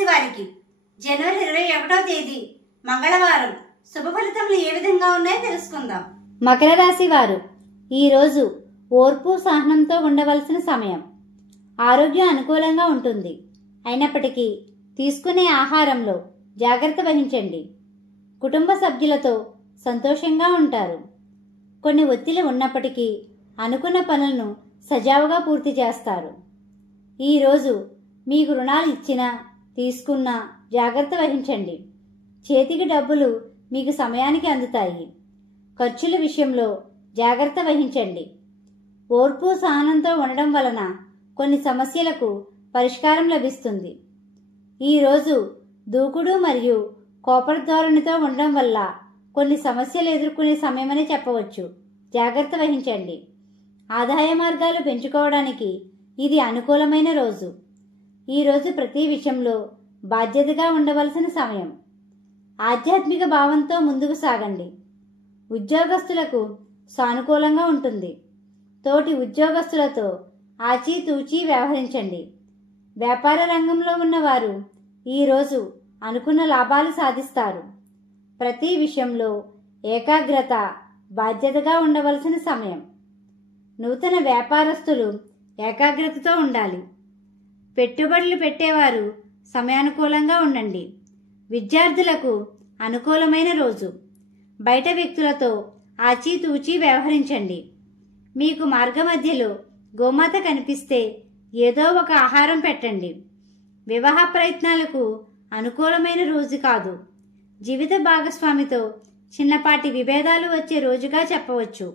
రాశి వారికి జనవరి 21వ తేదీ మంగళవారం శుభ ఫలితములు ఏ విధంగా ఉన్నాయో తెలుసుకుందాం. మకర రాశి వారు ఈరోజు ఓర్పు సహనంతో ఉండవలసిన సమయం. ఆరోగ్యం అనుకూలంగా ఉంటుంది. అయినప్పటికీ తీసుకునే ఆహారంలో జాగ్రత్త వహించండి. కుటుంబ సభ్యులతో సంతోషంగా ఉంటారు. కొన్ని ఒత్తిళ్లు ఉన్నప్పటికీ అనుకున్న పనులను సజావుగా పూర్తి చేస్తారు. ఈరోజు మీకు రుణాలు ఇచ్చినా తీసుకున్నా జాగ్రత్త వహించండి. చేతికి డబ్బులు మీకు సమయానికి అందుతాయి. ఖర్చుల విషయంలో జాగ్రత్త వహించండి. ఓర్పు సహనంతో ఉండడం వలన కొన్ని సమస్యలకు పరిష్కారం లభిస్తుంది. ఈరోజు దూకుడు మరియు కోపధోరణితో ఉండడం వల్ల కొన్ని సమస్యలు ఎదుర్కొనే సమయమని చెప్పవచ్చు. జాగ్రత్త వహించండి. ఆదాయ మార్గాలు పెంచుకోవడానికి ఇది అనుకూలమైన రోజు. ఈరోజు ప్రతి విషయంలో బాధ్యతగా ఉండవలసిన సమయం. ఆధ్యాత్మిక భావంతో ముందుకు సాగండి. ఉద్యోగస్తులకు సానుకూలంగా ఉంటుంది. తోటి ఉద్యోగస్తులతో ఆచితూచి వ్యవహరించండి. వ్యాపార రంగంలో ఉన్నవారు ఈరోజు అనుకున్న లాభాలు సాధిస్తారు. ప్రతి విషయంలో ఏకాగ్రత బాధ్యతగా ఉండవలసిన సమయం. నూతన వ్యాపారస్తులు ఏకాగ్రతతో ఉండాలి. పెట్టుబడులు పెట్టేవారు సమయానుకూలంగా ఉండండి. విద్యార్థులకు అనుకూలమైన రోజు. బయట వ్యక్తులతో ఆచితూచి వ్యవహరించండి. మీకు మార్గమధ్యలో గోమాత కనిపిస్తే ఏదో ఒక ఆహారం పెట్టండి. వివాహ ప్రయత్నాలకు అనుకూలమైన రోజు కాదు. జీవిత భాగస్వామితో చిన్నపాటి విభేదాలు వచ్చే రోజుగా చెప్పవచ్చు.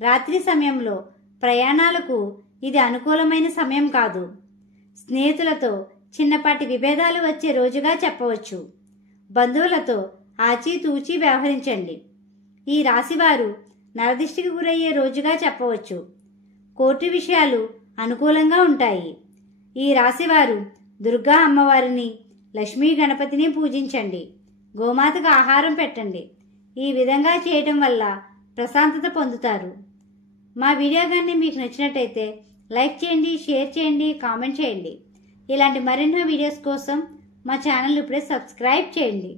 రాత్రి సమయంలో ప్రయాణాలకు ఇది అనుకూలమైన సమయం కాదు. స్నేహితులతో చిన్నపాటి విభేదాలు వచ్చే రోజుగా చెప్పవచ్చు. బంధువులతో ఆచితూచి వ్యవహరించండి. ఈ రాశివారు నరదిష్టికి గురయ్యే రోజుగా చెప్పవచ్చు. కోర్టు విషయాలు అనుకూలంగా ఉంటాయి. ఈ రాశివారు దుర్గా అమ్మవారిని, లక్ష్మీ గణపతిని పూజించండి. గోమాతకు ఆహారం పెట్టండి. ఈ విధంగా చేయటం వల్ల ప్రశాంతత పొందుతారు. మా వీడియో కానీ మీకు నచ్చినట్టయితే లైక్ చేయండి, షేర్ చేయండి, కామెంట్ చేయండి. ఇలాంటి మరెన్నో వీడియోస్ కోసం మా ఛానల్ ఇప్పుడే సబ్స్క్రైబ్ చేయండి.